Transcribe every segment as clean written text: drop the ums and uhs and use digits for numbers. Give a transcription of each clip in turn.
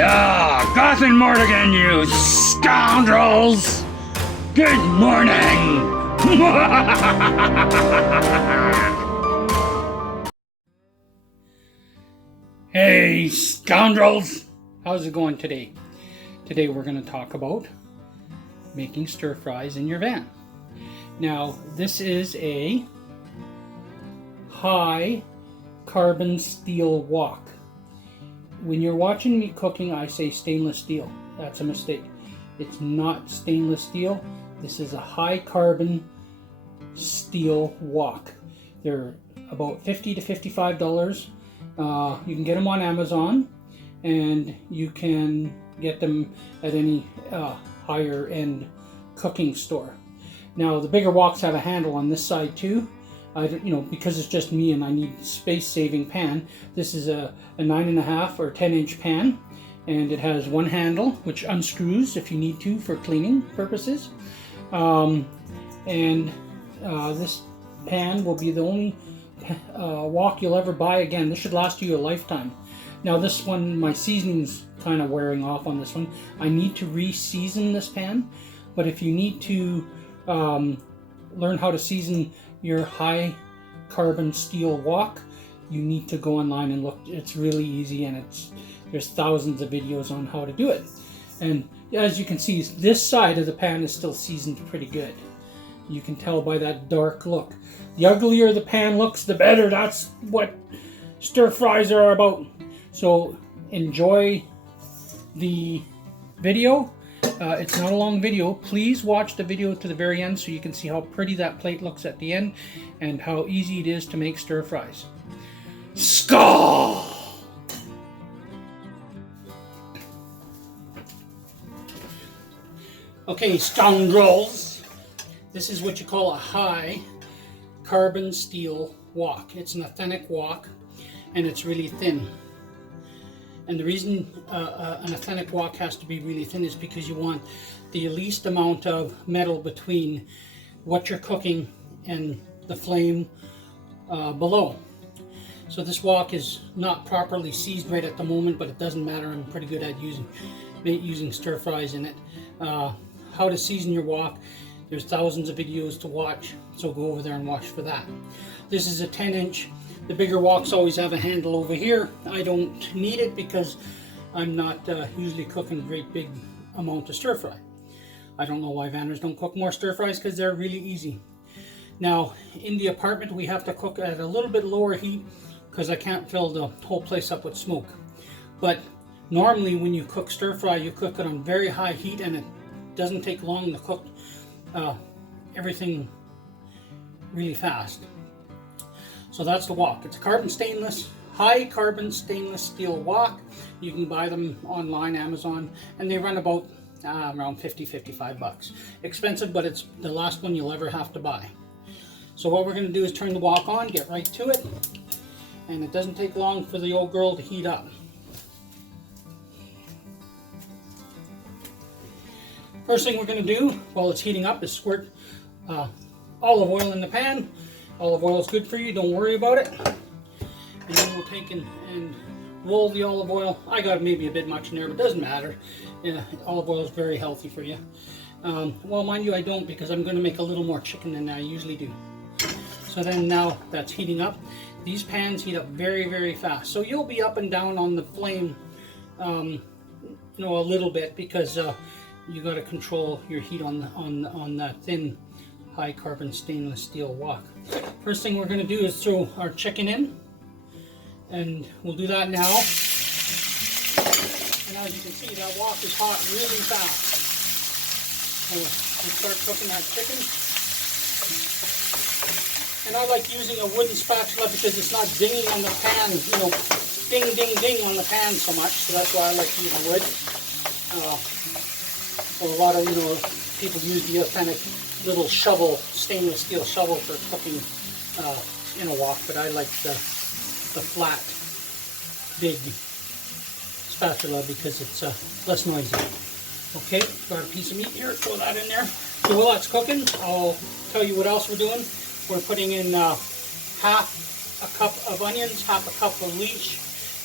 Yeah, Goth and Mortigan, you scoundrels! Good morning! Hey, scoundrels! How's it going today? Today we're going to talk about making stir fries in your van. Now, this is a high carbon steel wok. When you're watching me cooking, I say stainless steel. That's a mistake. It's not stainless steel. This is a high carbon steel wok. They're about $50 to $55. You can get them on Amazon, and you can get them at any higher end cooking store. Now, the bigger woks have a handle on this side too. Because it's just me and I need space-saving pan. This is a 9.5 or 10-inch pan, and it has one handle which unscrews if you need to for cleaning purposes. This pan will be the only wok you'll ever buy again. This should last you a lifetime. Now, this one, my seasoning's kind of wearing off on this one. I need to re-season this pan, but if you need to learn how to season your high carbon steel wok, you need to go online and look. It's really easy, and there's thousands of videos on how to do it. And as you can see, this side of the pan is still seasoned pretty good. You can tell by that dark look. The uglier the pan looks, the better. That's what stir fries are about. So enjoy the video. It's not a long video. Please watch the video to the very end so you can see how pretty that plate looks at the end and how easy it is to make stir fries. Skål! Okay, scoundrels. This is what you call a high carbon steel wok. It's an authentic wok, and it's really thin. And the reason an authentic wok has to be really thin is because you want the least amount of metal between what you're cooking and the flame below. So this wok is not properly seasoned right at the moment, but it doesn't matter. I'm pretty good at using stir fries in it. How to season your wok, there's thousands of videos to watch, so go over there and watch for that. This is a 10-inch. The bigger woks always have a handle over here. I don't need it because I'm not usually cooking a great big amount of stir fry. I don't know why Vanners don't cook more stir fries, because they're really easy. Now, in the apartment, we have to cook at a little bit lower heat because I can't fill the whole place up with smoke. But normally when you cook stir fry, you cook it on very high heat, and it doesn't take long to cook everything really fast. So that's the wok. It's a high carbon stainless steel wok. You can buy them online, Amazon, and they run about around $50-$55. Expensive, but it's the last one you'll ever have to buy. So what we're going to do is turn the wok on, get right to it, and it doesn't take long for the old girl to heat up. First thing we're going to do while it's heating up is squirt olive oil in the pan. Olive oil is good for you, don't worry about it. And then we'll take and roll the olive oil. I got maybe a bit much in there, but it doesn't matter. Yeah, olive oil is very healthy for you. Well, mind you, I don't, because I'm going to make a little more chicken than I usually do. So then now that's heating up. These pans heat up very, very fast. So you'll be up and down on the flame, a little bit, because you got to control your heat on that thin high carbon stainless steel wok. First thing we're going to do is throw our chicken in, and we'll do that now. And as you can see, that wok is hot really fast. So we'll start cooking that chicken. And I like using a wooden spatula because it's not dinging on the pan, ding, ding, ding on the pan so much. So that's why I like using wood. So a lot of, people use the authentic little shovel, stainless steel shovel for cooking in a wok, but I like the flat, big spatula because it's less noisy. Okay, got a piece of meat here, throw that in there. So while that's cooking, I'll tell you what else we're doing. We're putting in half a cup of onions, half a cup of leech,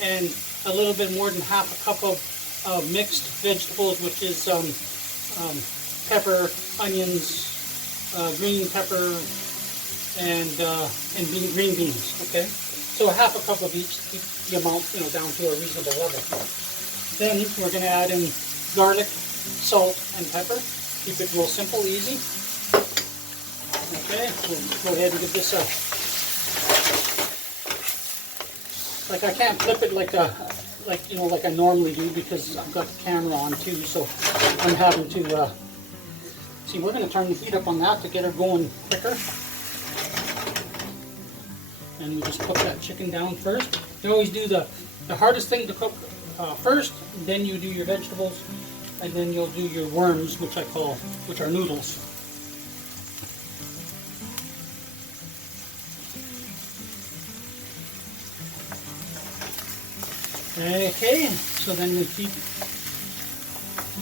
and a little bit more than half a cup of mixed vegetables, which is pepper, onions, green pepper, and green beans. Okay, so half a cup of each to keep the amount, down to a reasonable level. Then we're going to add in garlic, salt, and pepper. Keep it real simple, easy. Okay, we'll go ahead and give this a. Like I can't flip it like I normally do because I've got the camera on too, so I'm having to. See, we're going to turn the heat up on that to get her going quicker. And we just cook that chicken down first. You always do the hardest thing to cook first, then you do your vegetables, and then you'll do your worms, which are noodles. Okay, so then we keep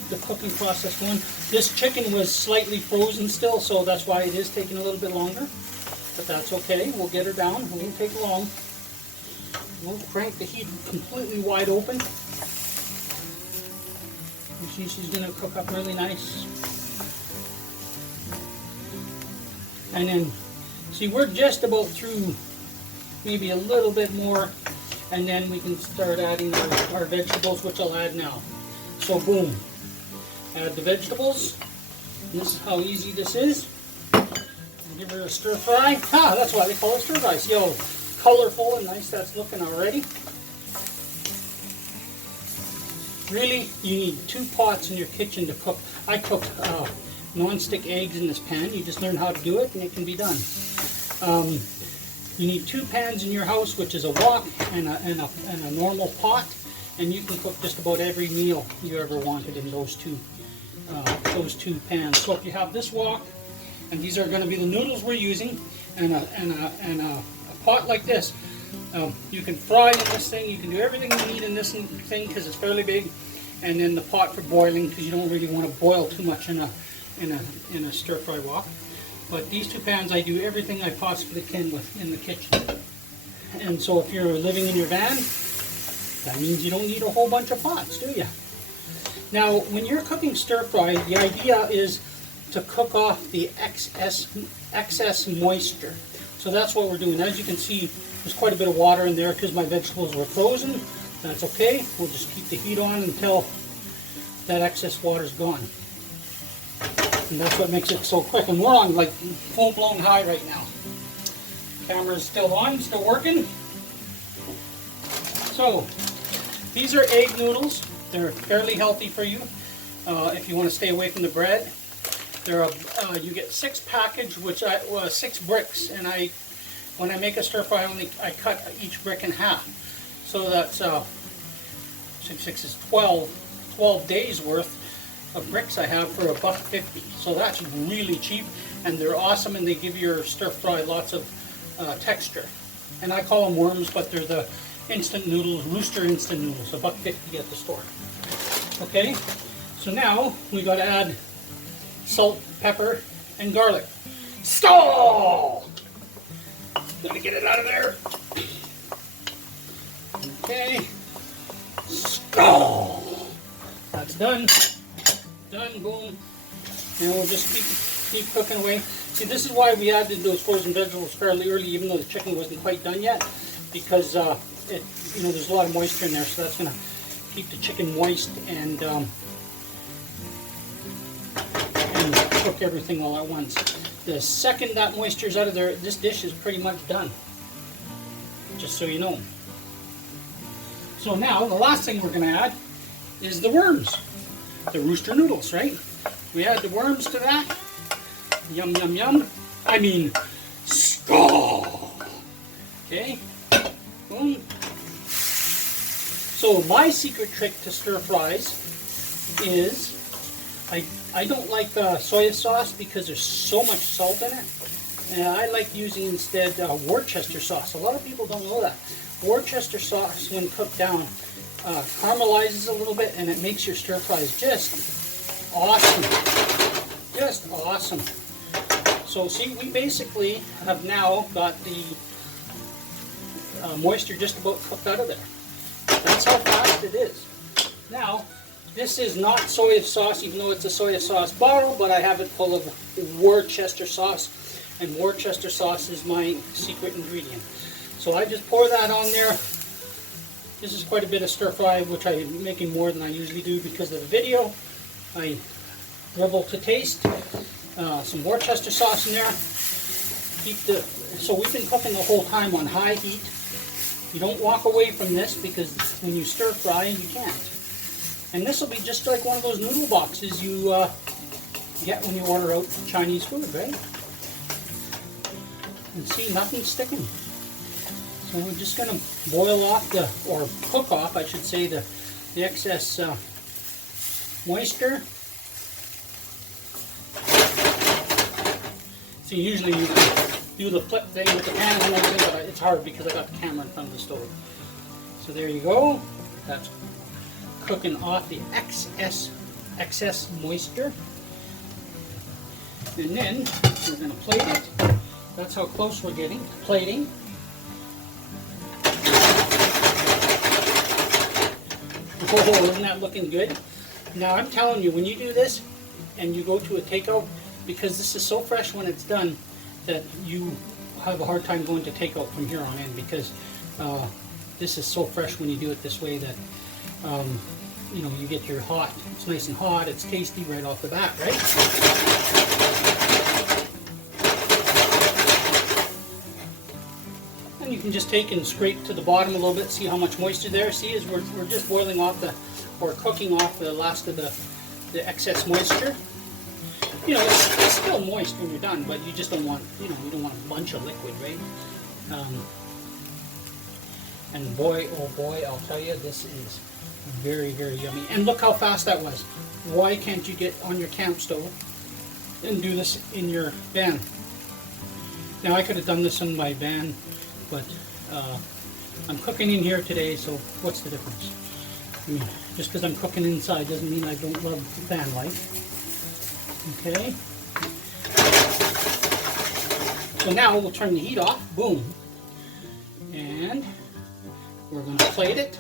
the cooking process going. This chicken was slightly frozen still, so that's why it is taking a little bit longer. But that's okay. We'll get her down. It won't take long. We'll crank the heat completely wide open. You see she's going to cook up really nice. And then, see, we're just about through, maybe a little bit more, and then we can start adding our vegetables, which I'll add now. So boom, add the vegetables. And this is how easy this is. Give her a stir fry. Ah, that's why they call it stir fry. See how colorful and nice that's looking already? Really, you need 2 pots in your kitchen to cook. I cook non-stick eggs in this pan. You just learn how to do it and it can be done. You need 2 pans in your house, which is a wok and a normal pot, and you can cook just about every meal you ever wanted in those two pans. So if you have this wok, and these are going to be the noodles we're using, and a pot like this, you can fry in this thing. You can do everything you need in this thing because it's fairly big, and then the pot for boiling because you don't really want to boil too much in a stir fry wok. But these 2 pans, I do everything I possibly can with in the kitchen. And so if you're living in your van, that means you don't need a whole bunch of pots, do you? Now, when you're cooking stir fry, the idea is to cook off the excess moisture. So that's what we're doing. As you can see, there's quite a bit of water in there because my vegetables were frozen. That's okay. We'll just keep the heat on until that excess water is gone. And that's what makes it so quick. And we're on like full-blown high right now. Camera's still on, still working. So, these are egg noodles. They're fairly healthy for you if you want to stay away from the bread. You get 6 package, which 6 bricks, and when I make a stir fry, I cut each brick in half. So that's 6 is 12 days worth of bricks I have for $1.50. So that's really cheap, and they're awesome, and they give your stir fry lots of texture. And I call them worms, but they're the instant noodles, Rooster instant noodles, $1.50 at the store. Okay, so now we got to add salt, pepper, and garlic. Skål! Let me get it out of there. Okay. Skål! That's done. Done, boom. And we'll just keep cooking away. See, this is why we added those frozen vegetables fairly early, even though the chicken wasn't quite done yet, because there's a lot of moisture in there, so that's going to keep the chicken moist and cook everything all at once. The second that moisture's out of there, this dish is pretty much done. Just so you know. So now, the last thing we're going to add is the worms. The rooster noodles, right? We add the worms to that. Yum, yum, yum. I mean, skål! Okay, boom. So my secret trick to stir fries is I don't like soy sauce because there's so much salt in it. And I like using instead Worcester sauce. A lot of people don't know that. Worcester sauce, when cooked down, caramelizes a little bit, and it makes your stir fries just awesome. Just awesome. So see, we basically have now got the moisture just about cooked out of there. That's how fast it is. Now, This is not soy sauce, even though it's a soy sauce bottle, but I have it full of Worcester sauce, and Worcester sauce is my secret ingredient. So I just pour that on there. This is quite a bit of stir fry, which I'm making more than I usually do because of the video. I dribble to taste, some Worcester sauce in there. So we've been cooking the whole time on high heat. You don't walk away from this because when you stir fry, you can't. And this will be just like one of those noodle boxes you get when you order out Chinese food, right? And see, nothing's sticking. So we're just going to boil off or cook off, I should say, the excess moisture. See, usually you can do the flip thing with the pan and everything, but it's hard because I got the camera in front of the stove. So there you go. That's cooking off the excess moisture. And then we're going to plate it. That's how close we're getting to plating. Oh, isn't that looking good? Now I'm telling you, when you do this and you go to a takeout, because this is so fresh when it's done, that you have a hard time going to takeout from here on in, because this is so fresh when you do it this way that you know, you get your hot, it's nice and hot, it's tasty right off the bat, right? And you can just take and scrape to the bottom a little bit, see how much moisture there. See, as we're just boiling off or cooking off the last of the excess moisture. You know, it's still moist when you're done, but you just don't want, you know, you don't want a bunch of liquid, right? And boy, oh boy, I'll tell you, this is very, very yummy. And look how fast that was. Why can't you get on your camp stove and do this in your van? Now, I could have done this in my van, but I'm cooking in here today, so what's the difference? I mean, just because I'm cooking inside doesn't mean I don't love van life. Okay. So now we'll turn the heat off. Boom. And we're going to plate it.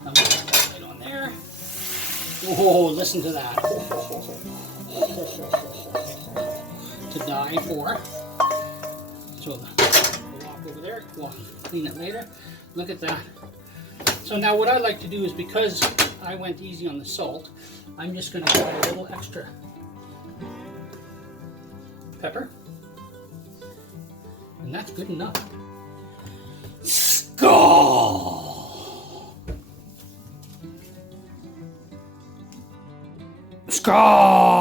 I'm going to put it on there. Oh, listen to that. To die for. So we'll walk over there. We'll clean it later. Look at that. So now what I like to do is, because I went easy on the salt, I'm just going to add a little extra pepper. And that's good enough. Skål! Skål!